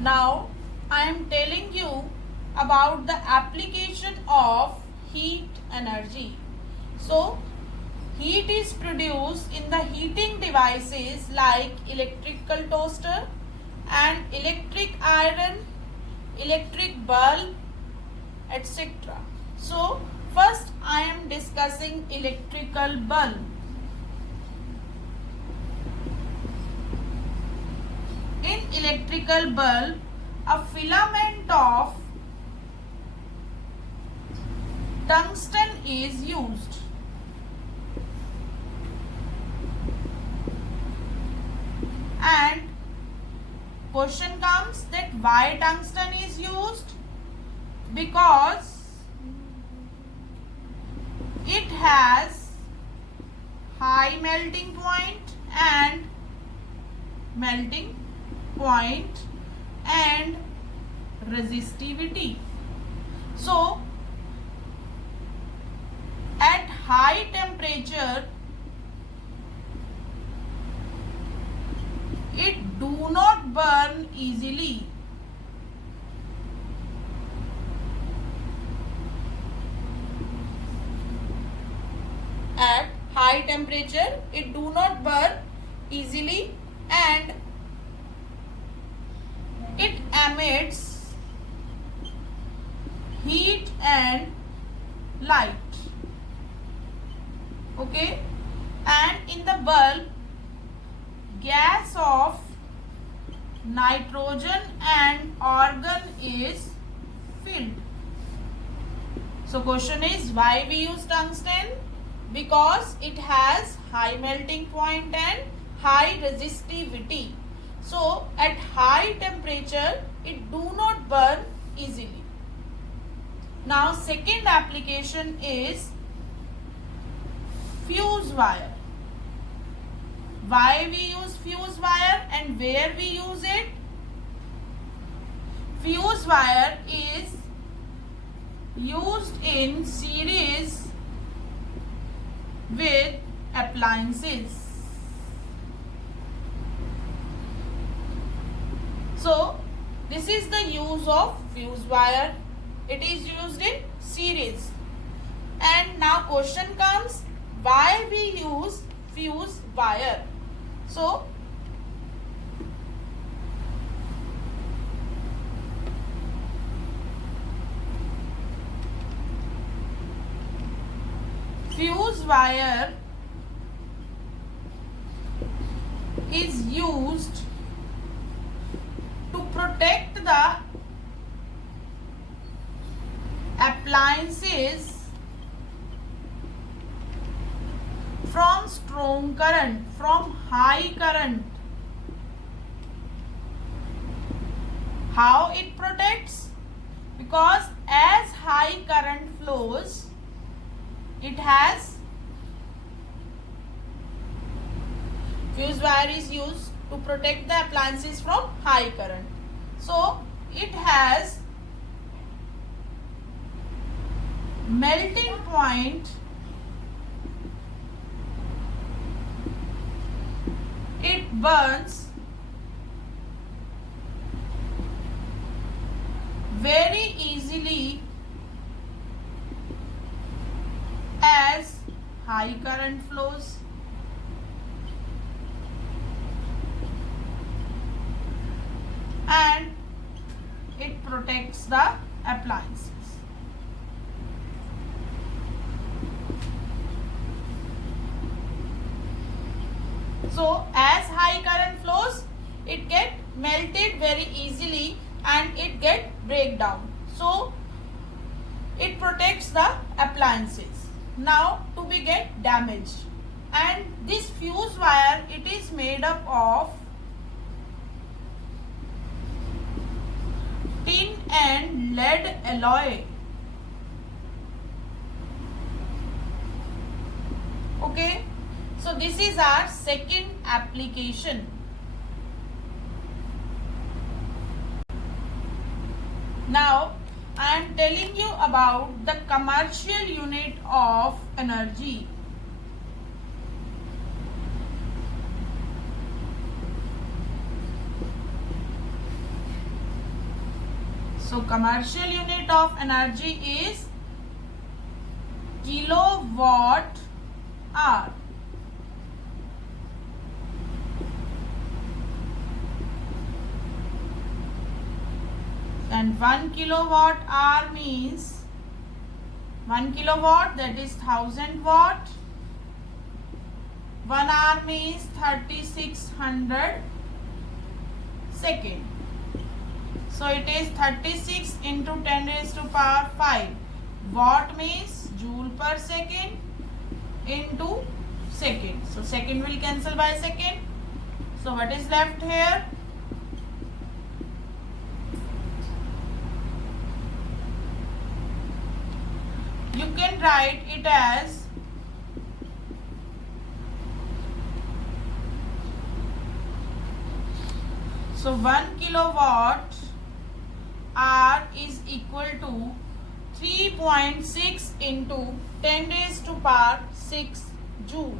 Now I am telling you about the application of heat energy. So heat is produced in the heating devices like electrical toaster and electric iron, electric bulb, etc. So first I am discussing electrical bulb. In electrical bulb, a filament of tungsten is used. And question comes that why tungsten is used? Because it has high melting point and resistivity. So at high temperature it do not burn easily. At high temperature it do not burn easily and it emits heat and light. Okay, and in the bulb gas of nitrogen and argon is filled. So question is why we use tungsten? Because it has high melting point and high resistivity. So at high temperature it do not burn easily. Now second application is fuse wire. Why we use fuse wire and where we use it? Fuse wire is used in series with appliances. So this is the use of fuse wire. It is used in series. And now question comes why we use fuse wire. So fuse wire is used to protect the appliances from strong current, from high current. How it protects? Because as high current flows, it has fuse wire is used to protect the appliances from high current. So it has melting point, it burns very easily as high current flows. And it protects the appliances. So as high current flows, it get melted very easily and it get break down. So it protects the appliances. Now to be get damaged. And this fuse wire, it is made up of tin and lead alloy. Okay, so this is our second application. Now I am telling you about the commercial unit of energy. So commercial unit of energy is kilowatt hour. And 1 kilowatt hour means 1 kilowatt, that is 1000 watt. 1 hour means 3600 second. So it is 36 into 10 raised to power 5. Watt means joule per second into second. So second will cancel by second. So what is left here? You can write it as so 1 kilowatt hour is equal to 3.6 into 10 raised to power 6 joule.